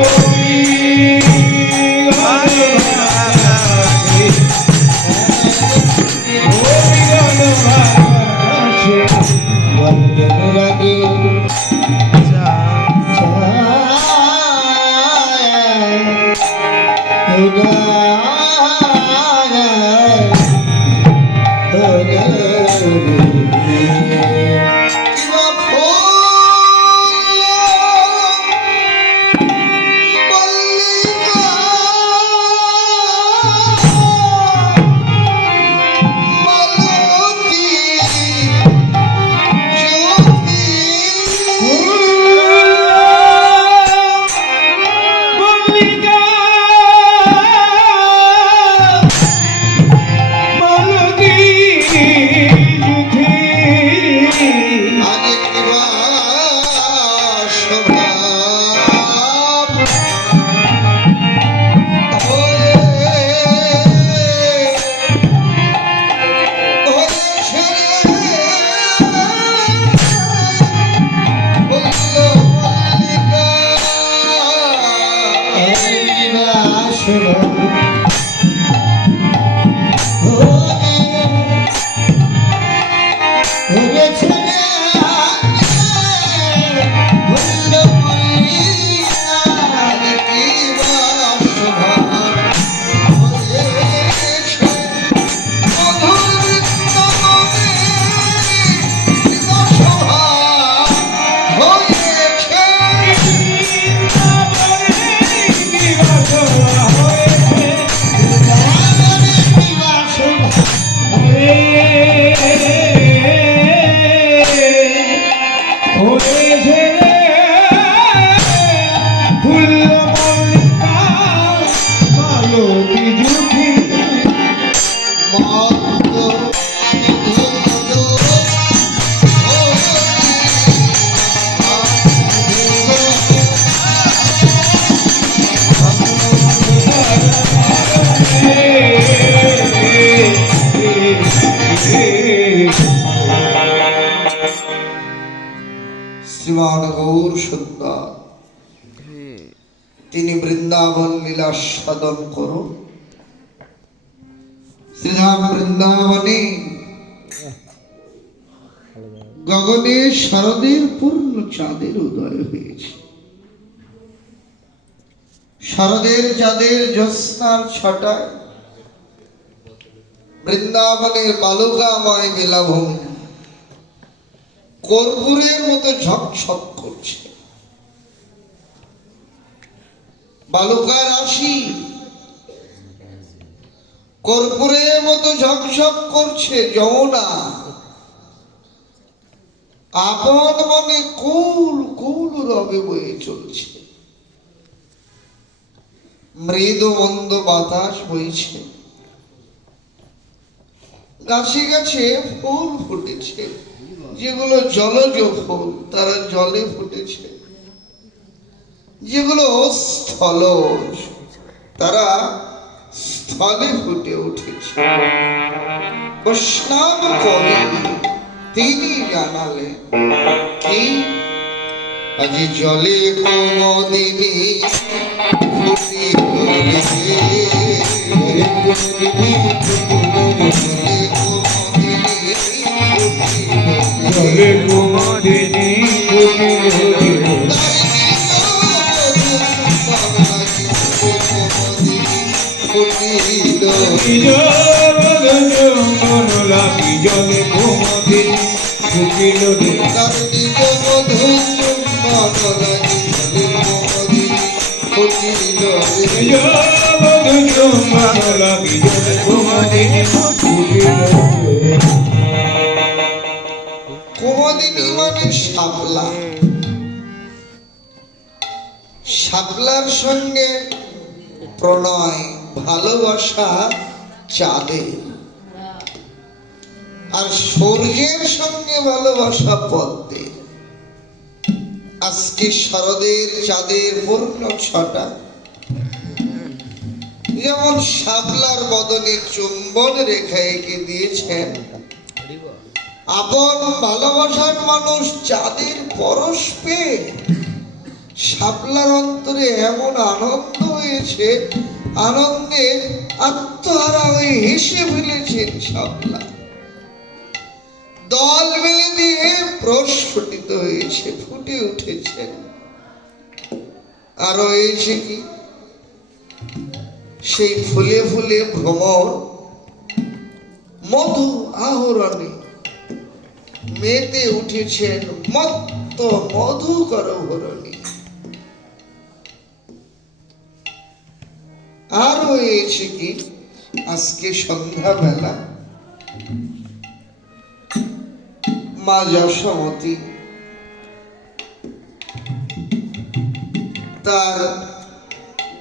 Go! শ্রীমান গৌর সুন্দর তিনি বৃন্দাবন লীলা সাধন করুন। শ্রীধাম বৃন্দাবনে গগনে শারদের পূর্ণ চাঁদের উদয় হয়েছে। শারদের চাঁদের জ্যোৎস্নার ছটায় বৃন্দাবনের বালুকাময় বেলাভূমি কর্পূরের মতো ঝকঝক করছে। বালুকা রাশি কর্পূরের মতো ঝকঝক করছে। যমুনা আপন মনে কুল কুল রবে বয়ে চলছে। মৃদু মন্দ বাতাস বইছে। গাছে গাছে ফুল ফুটেছে, যেগুলো জলজ ফুল তারা জলে ফুটেছে, যেগুলো স্থলজ তারা স্থলে ফুটে উঠেছে। বৈষ্ণব কবি তিনি জানালেন কি আজি জলে কুমুদিনী ফুটি উঠেছে। জলে কুমুদিনী জলে কুমুদিনী ফুটিল তার নিজ মধু চুম্বন লাগি জলে কুমুদিনী ফুটিল। মধু চুম্বন লাগি জলে কুমুদিনী ফুটিল। কুমুদিনী মানে শাপলা। শাপলার সঙ্গে প্রণয় ভালোবাসা চাঁদের, আর সূর্যের সঙ্গে ভালোবাসা পদ্মের। আজকে শারদের চাঁদের পূর্ণ ছটা যেমন শাপলার বদনে চুম্বন রেখা এঁকে দিয়েছেন, আপন ভালোবাসার মানুষ চাঁদের পরশ পেয়ে শাপলার অন্তরে এমন আনন্দ হয়েছে, আনন্দে আত্মহারা হয়ে হেসে ফেলেছেন। শাপলা দল মেলে দিয়ে প্রস্ফুটিত হয়েছে, ফুটে উঠেছে। আর হয়েছে কি সেই ফুলে ফুলে ভ্রমর মধু আহরণে মেতে উঠেছেন মত্ত মধুকর ভরণী। আর হয়েছে কি, আজকে সন্ধ্যাবেলা মা যশোমতী তার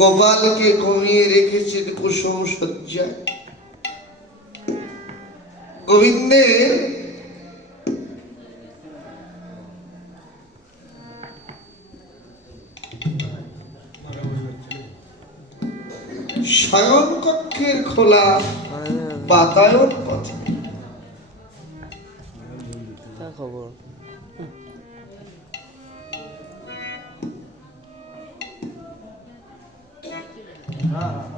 গোপালকে ঘুমিয়ে রেখেছেন কুসুম শয্যায়। গোবিন্দের শয়ন কক্ষের খোলা বাতায়ন পথে খবর হ্যাঁ